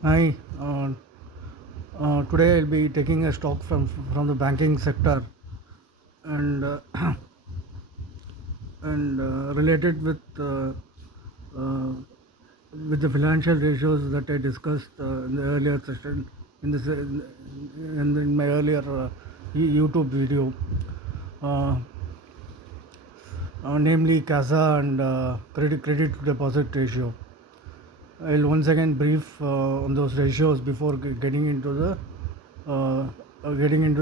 Hi, today I'll be taking a stock from the banking sector and related uh, with the financial ratios that I discussed in the earlier session in my earlier YouTube video, uh, namely CASA and credit to deposit ratio. I'll once again brief on those ratios before uh, getting into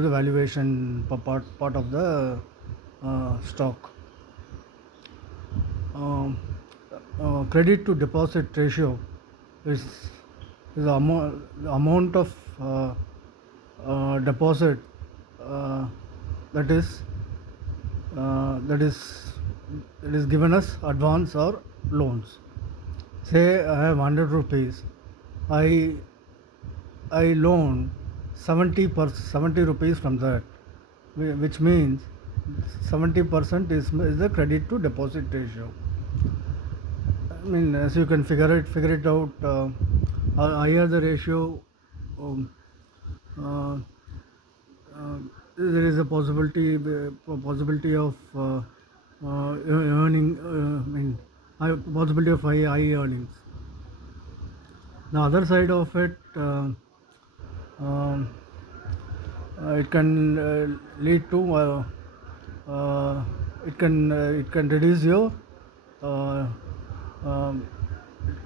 the valuation part of the stock. Um, Credit to deposit ratio is the amount of deposit uh, that is uh, that is that is given as advance or loans. Say I have 100 rupees. I I loan 70 rupees from that, which means 70% is the credit to deposit ratio. I mean, as you can figure it out, higher the ratio, um, uh, there is a possibility of earning. Possibility of high earnings. The other side of it. Um, it can lead to uh, it can reduce your uh, um,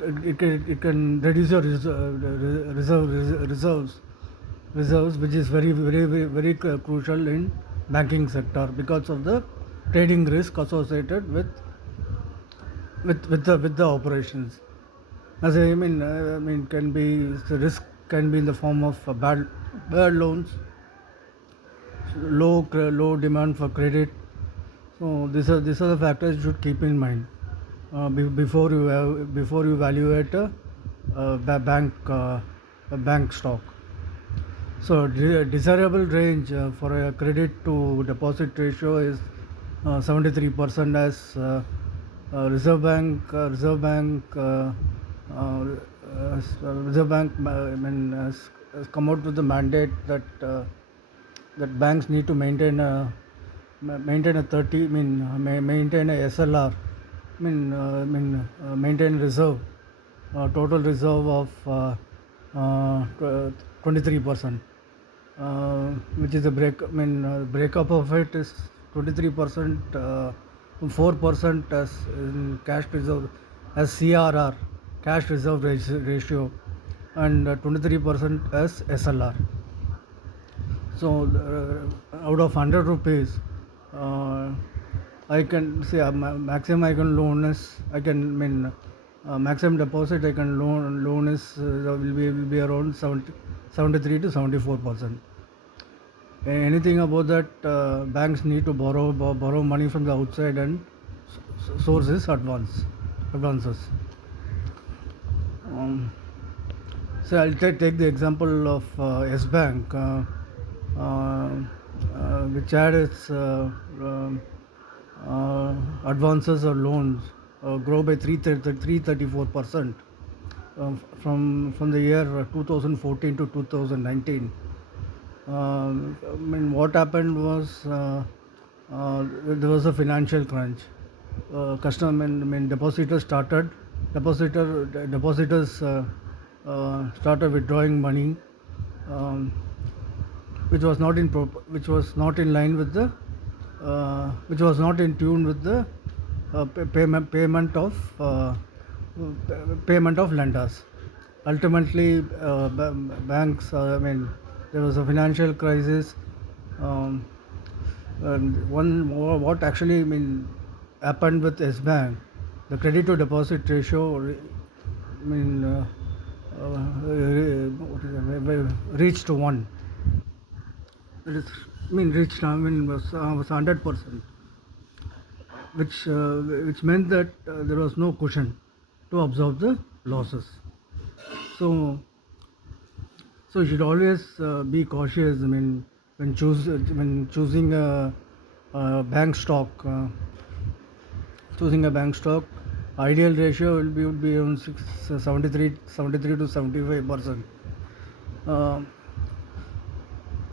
it can reduce your reserves, which is very crucial in banking sector because of the trading risk associated with the operations. As I mean, can be the risk can be in the form of bad loans, low demand for credit. So these are the factors you should keep in mind before you evaluate a bank stock. So desirable range for a credit to deposit ratio is 73% as Reserve Bank has come out with the mandate that banks need to maintain a 30 maintain a SLR, maintain reserve, total reserve of 23%, which is a breakup of it is 23%, 4% as in cash reserve, as CRR, cash reserve ratio, and 23% as SLR. So out of 100 rupees, uh, I can say maximum I can loan is I can maximum deposit I can loan is will be around 73 to 74%. Anything about that, banks need to borrow money from the outside and sources advances. Um, so I'll take the example of S Bank, which had its advances or loans grow by 334% from the year 2014 to 2019. What happened was there was a financial crunch. Depositors started withdrawing money, um, which was not in line with the which was not in tune with the payment of lenders. Ultimately, banks. There was a financial crisis. Um, and what actually happened with S Bank, the credit to deposit ratio, mean, reached to one. It is, reached. Was 100%, which meant that there was no cushion to absorb the losses. So, you should always be cautious. When choosing a bank stock, choosing a bank stock. Ideal ratio would be around 73 to 75%. Uh,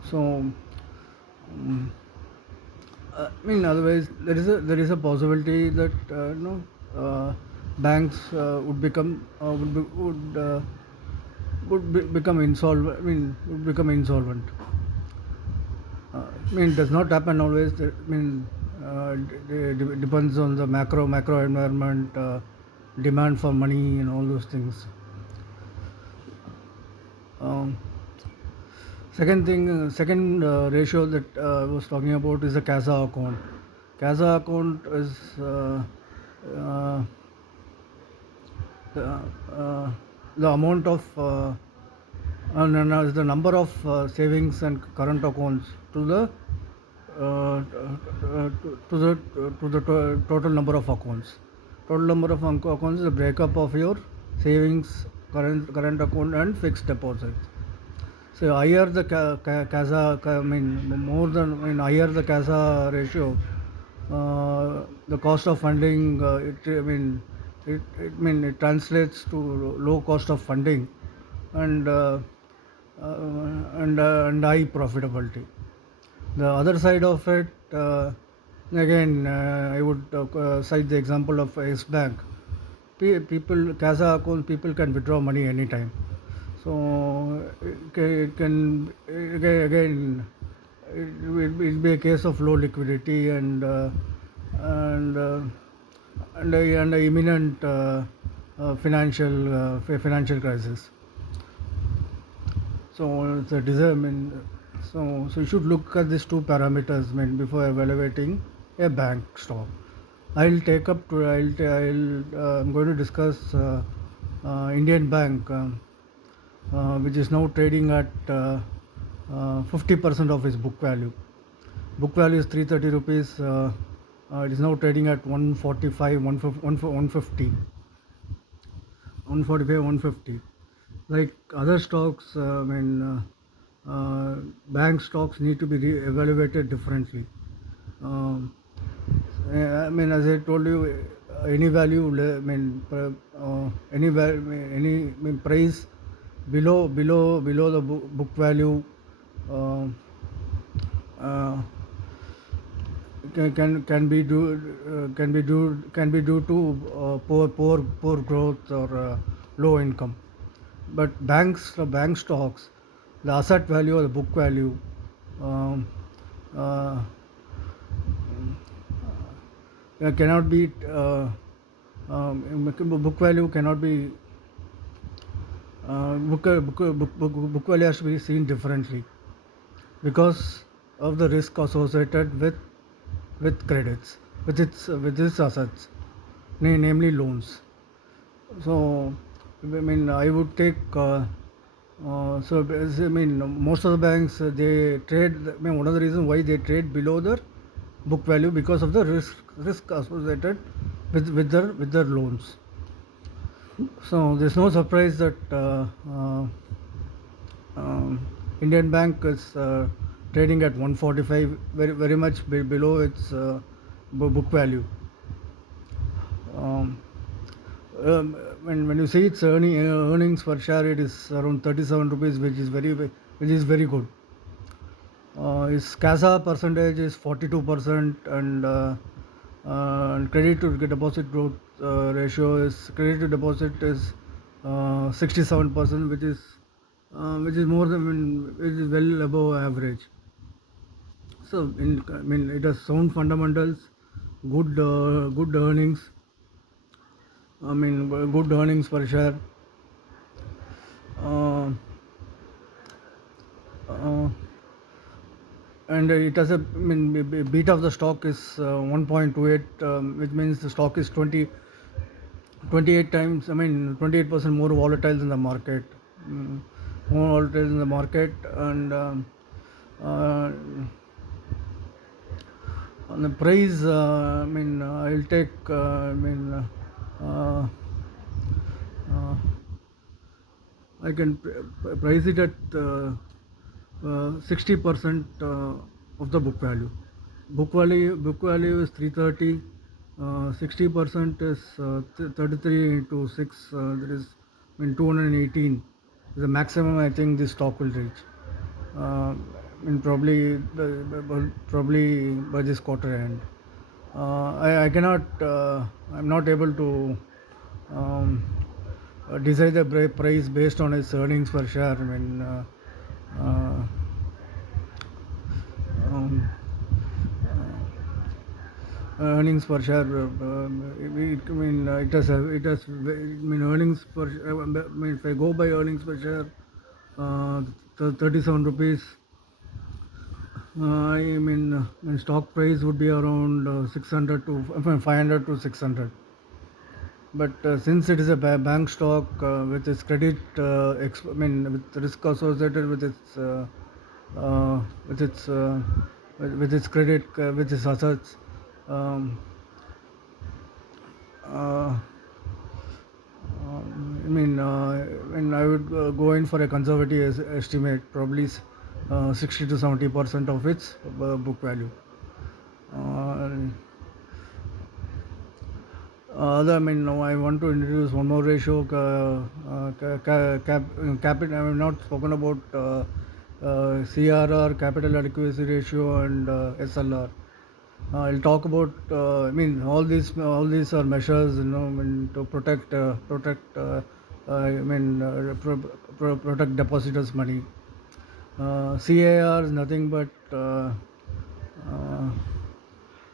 so, um, otherwise there is a possibility that banks become insolvent. Would become insolvent. It does not happen always. Depends on the macro environment, demand for money, and all those things. Um, second ratio that I was talking about is the CASA account. CASA account is uh, the, uh, the amount of is the number of savings and current accounts to the total number of accounts. Total number of accounts is the breakup of your savings, current account, and fixed deposits. So higher the CASA, more than higher the CASA ratio, the cost of funding, it translates to low cost of funding and and high profitability. The other side of it, again, I would cite the example of Yes Bank. People, CASA account, people can withdraw money anytime. So it can again it will be a case of low liquidity and and a imminent financial crisis. So the so you should look at these two parameters before evaluating a bank stock. I'm going to discuss Indian Bank, which is now trading at 50% of its book value. Book value is 330 rupees. It is now trading at 145, 150, 150. Like other stocks, bank stocks need to be evaluated differently. Um, as I told you, any value, any price below the book value uh, uh, can be due to poor growth or low income. But bank stocks, the asset value or the book value um, uh, cannot be book value cannot be book value has to be seen differently because of the risk associated with credits, with its assets, namely loans. So I would take most of the banks they trade. One of the reasons why they trade below their book value because of the risk associated with their loans. So there's no surprise that Indian Bank is trading at 145, very much below its book value. Um, when you see its earnings per share, it is around 37 rupees, which is very good. Its CASA percentage is 42%, and credit to deposit growth ratio is credit to deposit is 67%, which is more than which is well above average. So it has sound fundamentals, good earnings. Good earnings per share. Uh, uh, and it has a beta of the stock is 1.28, which means the stock is 28 times 28% more volatile than the market, more volatile in the market. And uh, on the price, I'll take uh, uh, I can price it at 60% of the book value. Book value is 330. 60% is 33 into 6. That is, 218 is the maximum I think this stock will reach. Probably probably by this quarter end. I cannot. I'm not able to um, decide the price based on its earnings per share. Uh, um, earnings per share. Earnings per. If I go by earnings per share, 37 rupees. Stock price would be around 600 to 500 to 600. But since it is a bank stock with its credit, with risk associated with its with its credit, with its assets, um, uh, when I would go in for a conservative estimate, probably 60 to 70% of its book value. Now I want to introduce one more ratio, capital. I have not spoken about CRR, capital adequacy ratio, and SLR. I'll talk about. All these are measures, to protect depositors' money. CAR is nothing but uh,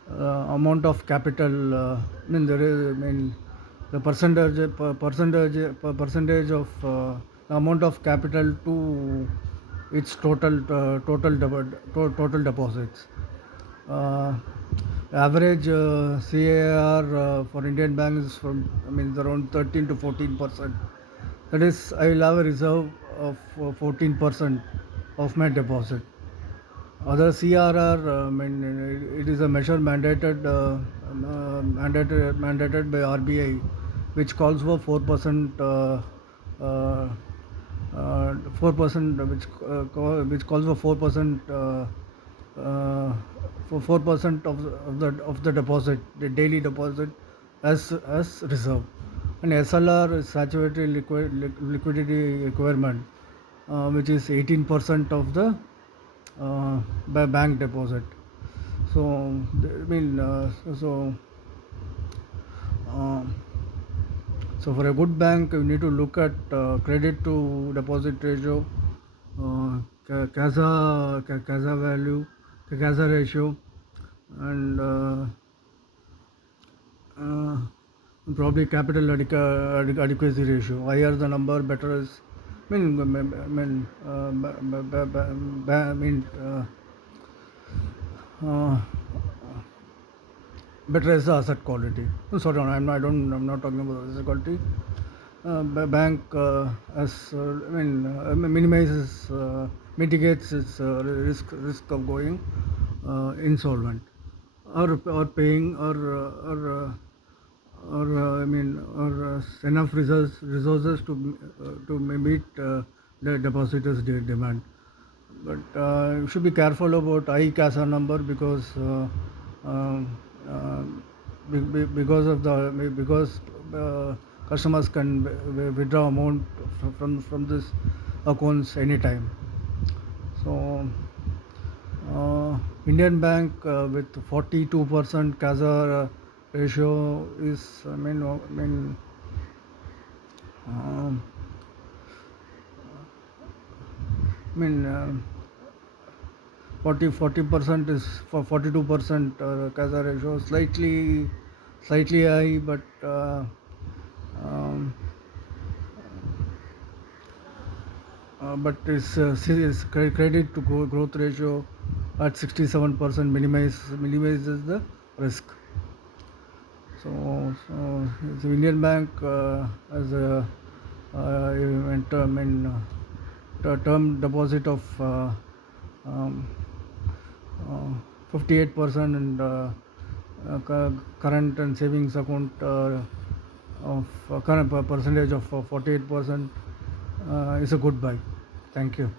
amount of capital. There is. The percentage of amount of capital to its total deposits. Uh, Average CAR for Indian banks is around 13 to 14%. That is, I will have a reserve of 14% of my deposit. Other CRR, it is a measure mandated by RBI, which calls for 4%. 4%, which calls for 4%. For 4% of the deposit, the daily deposit, as reserve, and SLR is statutory liquidity requirement, which is 18% of the by bank deposit. So uh, so for a good bank, you need to look at credit to deposit ratio, CASA value, CASA ratio, and uh, probably capital adequacy ratio. Higher the number, better is. I mean, I mean, I mean uh, better is the asset quality. Sorry, I'm not talking about asset quality. Bank minimizes, mitigates its risk of going insolvent, or paying, or enough resources to meet the depositors' demand. But you should be careful about high CASA number, because because customers can withdraw amount from this accounts anytime. So Indian Bank with 42% CASA ratio is, um, 40% is for 42% CASA ratio, slightly high, but um, is credit to growth ratio at 67% minimizes the risk. So Indian Bank has a term deposit of um, 58%, and current and savings account of current percentage of 48% is a good buy. Thank you.